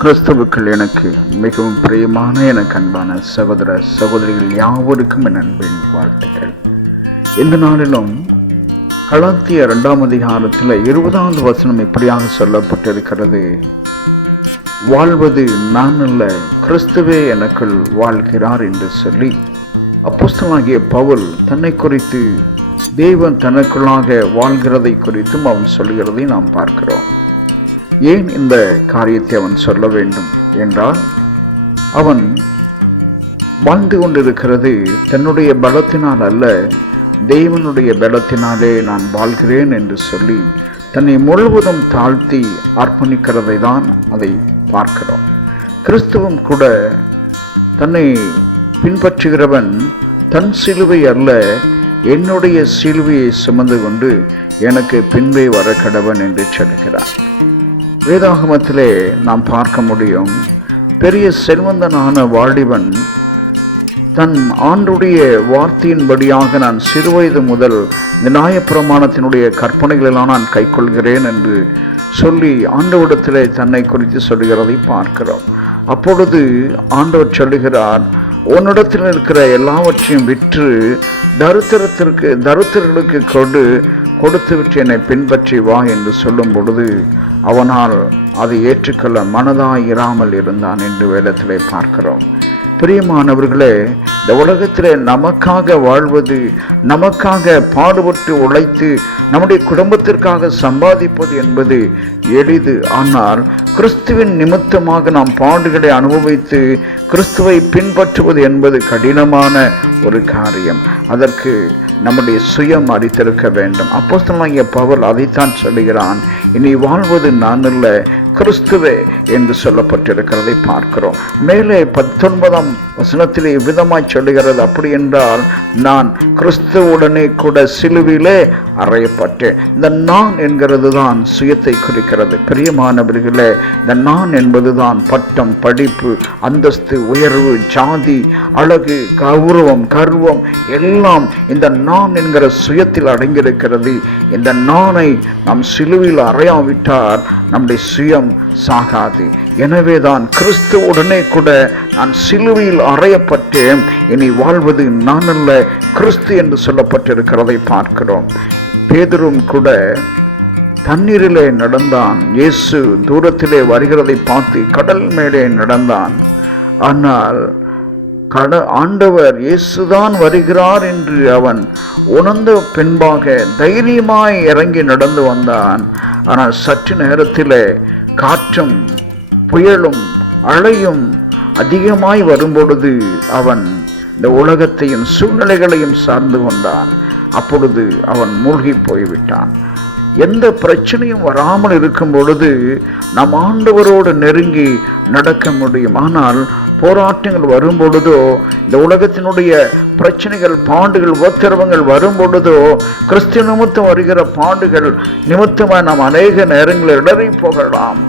கிறிஸ்துவுக்குள் எனக்கு மிகவும் பிரியமான எனக்கு அன்பான சகோதர சகோதரிகள் யாவருக்கும் என் அன்பின் வாழ்த்துக்கள். இந்த நாளிலும் கலாத்தியர் 2ஆம் அதிகாரத்தில் 20வது வசனம் இப்படியாக சொல்லப்பட்டிருக்கிறது. வாழ்வது நான் அல்ல, கிறிஸ்துவே எனக்குள் வாழ்கிறார் என்று சொல்லி அப்போஸ்தலனாகிய பவுல் தன்னை குறித்து தேவன் தனக்குள்ளாக வாழ்கிறதை குறித்தும் அவன் சொல்கிறதை நாம் பார்க்கிறோம். ஏன் இந்த காரியத்தை அவன் சொல்ல வேண்டும் என்றால், அவன் வாழ்ந்து கொண்டிருக்கிறது தன்னுடைய பலத்தினால் அல்ல, தேவனுடைய பலத்தினாலே நான் வாழ்கிறேன் என்று சொல்லி தன்னை முழுவதும் தாழ்த்தி அர்ப்பணிக்கிறதை தான் அதை பார்க்கிறோம். கிறிஸ்துவும் கூட தன்னை பின்பற்றுகிறவன் தன் சிலுவை அல்ல, என்னுடைய சிலுவையை சுமந்து கொண்டு எனக்கு பின்பே வர கடவன் என்று சொல்கிறார். வேதாகமத்திலே நாம் பார்க்க முடியும், பெரிய செல்வந்தனான வாலிபன் தன் ஆண்டுடைய வார்த்தையின்படியாக நான் சிறுவயது முதல் இந்த நியாயப்பிரமாணத்தினுடைய கற்பனைகளெல்லாம் நான் கைக்கொள்கிறேன் என்று சொல்லி ஆண்டவரிடத்திலே தன்னை குறித்து சொல்கிறதை பார்க்கிறோம். அப்பொழுது ஆண்டவர் சொல்லுகிறார், உன்னிடத்தில் இருக்கிற எல்லாவற்றையும் விற்று தரித்திரர்களுக்கு கொடுத்து விட்டு என்னை பின்பற்றி வா என்று சொல்லும் பொழுது அவனால் அதை ஏற்றுக்கொள்ள மனதாயிராமல் இருந்தான் என்று வேதத்திலே பார்க்கிறோம். பிரியமானவர்களே, இந்த உலகத்திலே நமக்காக வாழ்வது, நமக்காக பாடுபட்டு உழைத்து நம்முடைய குடும்பத்திற்காக சம்பாதிப்பது என்பது எளிது. ஆனால் கிறிஸ்துவின் நிமித்தமாக நாம் பாடுகளை அனுபவித்து கிறிஸ்துவை பின்பற்றுவது என்பது கடினமான ஒரு காரியம். அதற்கு நம்முடைய சுயம் அறித்திருக்க வேண்டும். அப்போஸ்தலனாகிய பவுல் அதைத்தான் சொல்லுகிறான், இனி வாழ்வது நான் அல்ல, கிறிஸ்துவே என்று சொல்லப்பட்டிருக்கிறதை பார்க்கிறோம். மேலே 19ஆம் வசனத்திலே விதமாய் சொல்லுகிறது, அப்படி என்றால் நான் கிறிஸ்துவுடனே கூட சிலுவிலே அறையப்பட்டேன். இந்த நான் என்கிறது தான் சுயத்தை குறிக்கிறது. பிரியமானவர்களே, இந்த நான் என்பது தான் பட்டம், படிப்பு, அந்தஸ்து, உயர்வு, ஜாதி, அழகு, கௌரவம், கர்வம் எல்லாம் இந்த நான் என்கிற சுயத்தில் அடங்கியிருக்கிறது. இந்த நானை நாம் சிலுவையில் அறையாவிட்டால் நம்முடைய சுயம் சாகாது. எனவேதான் கிறிஸ்துவுடனே கூட நான் சிலுவையில் அறையப்பட்டேன், இனி வாழ்வது நான் அல்ல, கிறிஸ்து என்று சொல்லப்பட்டிருக்கிறதை பார்க்கிறோம். பேதுரும் கூட தண்ணீரிலே நடந்தான். இயேசு தூரத்திலே வருகிறதை பார்த்து கடல் மேலே நடந்தான். ஆனால் ஆண்டவர் இயேசுதான் வருகிறார் என்று அவன் உணர்ந்த பின்பாக தைரியமாய் இறங்கி நடந்து வந்தான். ஆனால் சற்று நேரத்திலே காற்றும் புயலும் அலையும் அதிகமாய் வரும்பொழுது அவன் இந்த உலகத்தையும் சூழ்நிலைகளையும் சார்ந்து கொண்டான். அப்பொழுது அவன் மூழ்கி போய்விட்டான். எந்த பிரச்சனையும் வராமல் இருக்கும் பொழுது நம் ஆண்டவரோடு நெருங்கி நடக்க முடியும். ஆனால் போராட்டங்கள் வரும் பொழுதோ, இந்த உலகத்தினுடைய பிரச்சனைகள், பாடுகள், உபத்திரவங்கள் வரும் பொழுதோ, கிறிஸ்து நிமித்தம் வருகிற பாடுகள் நிமித்தமாக நாம் அநேக நேரங்களில் இடறி போகலாம்.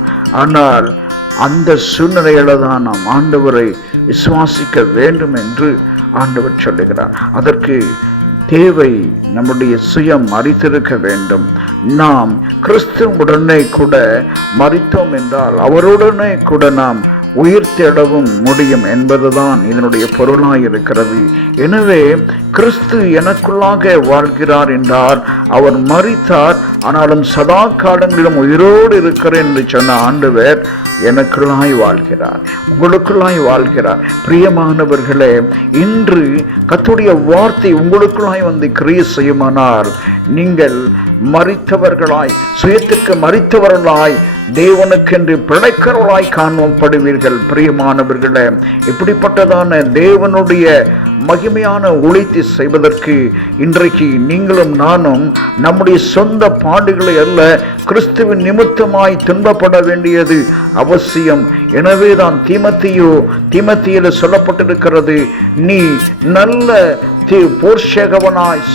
ஆனால் அந்த சூழ்நிலையில தான் நாம் ஆண்டவரை விசுவாசிக்க வேண்டும் என்று ஆண்டவர் சொல்லுகிறார். அதற்கு தேவை நம்முடைய சுயம் அறித்திருக்க வேண்டும். நாம் கிறிஸ்துவுடனே கூட மரித்தோம் என்றால் அவருடனே கூட நாம் உயிர் தேடவும் முடியும் என்பதுதான் இதனுடைய பொருளாய் இருக்கிறது. எனவே கிறிஸ்து எனக்குள்ளாக வாழ்கிறார் என்றார், அவர் மரித்தார், ஆனாலும் சதா காலங்களிலும் உயிரோடு இருக்கிறேன் என்று சொன்ன ஆண்டவர் எனக்குள்ளாய் வாழ்கிறார், உங்களுக்குள்ளாய் வாழ்கிறார். பிரியமானவர்களே, இன்று கர்த்தருடைய வார்த்தை உங்களுக்குள்ளாய் வந்து கிரியை செய்யுமானால் நீங்கள் மரித்தவர்களாய், சுயத்திற்கு மரித்தவர்களாய், தேவனுக்கென்று பிழைக்கிறவர்களாய் காணப்படுவீர்கள். பிரியமானவர்களே, இப்படிப்பட்டதான தேவனுடைய மகிமையான ஊழியத்தை செய்வதற்கு இன்றைக்கு நீங்களும் நானும் நம்முடைய சொந்த பாடுகளை அல்ல, கிறிஸ்துவின் நிமித்தமாய் துன்பப்பட வேண்டியது அவசியம். எனவேதான் தீமோத்தேயுவில் சொல்லப்பட்டிருக்கிறது, நீ நல்ல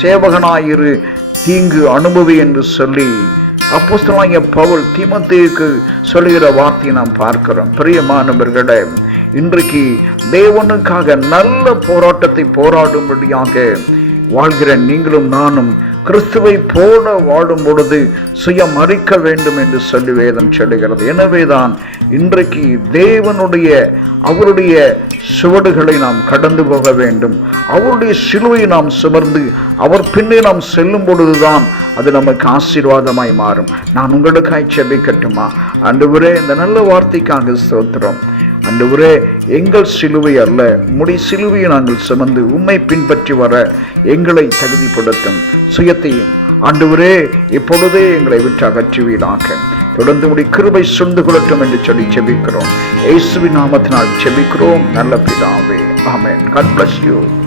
சேவகனாயிரு, தீங்கு அனுபவி என்று சொல்லி அப்போஸ்தலனாகிய பவுல் தீமோத்தேயுவுக்கு சொல்லுகிற வார்த்தையை நாம் பார்க்கிறோம். பிரியமானவர்களே, இன்றைக்கு தேவனுக்காக நல்ல போராட்டத்தை போராடும்படியாக வாழ்கிற நீங்களும் நானும் கிறிஸ்துவை போல வாழும் பொழுது சுயம் மறிக்க வேண்டும் என்று சொல்லி வேதம் சொல்லுகிறது. எனவேதான் இன்றைக்கு தேவனுடைய அவருடைய சுவடுகளை நாம் கடந்து போக வேண்டும். அவருடைய சிலுவையை நாம் சுமர்ந்து அவர் பின்னே நாம் செல்லும் பொழுதுதான் அது நமக்கு ஆசீர்வாதமாய் மாறும். நான் உங்களுக்காய் ஜெபிக்கட்டுமா? ஆண்டவரே, இந்த நல்ல வார்த்தைக்காக ஸ்தோத்திரம். ஆண்டவரே, எங்கள் சிலுவை அல்ல, உம்முடைய சிலுவையை நாங்கள் சுமந்து உம்மை பின்பற்றி வர எங்களை தகுதிப்படுத்தும். சுயத்தையும் ஆண்டவரே இப்பொழுதே எங்களை விட்டு அகற்றுவீராக. தொடர்ந்து உம்முடைய கிருபை சூழ்ந்து கொள்ளட்டும் என்று சொல்லி ஜெபிக்கிறோம். இயேசுவின் நாமத்தினால் ஜெபிக்கிறோம் நல்ல பிதாவே. ஆமென். God bless you.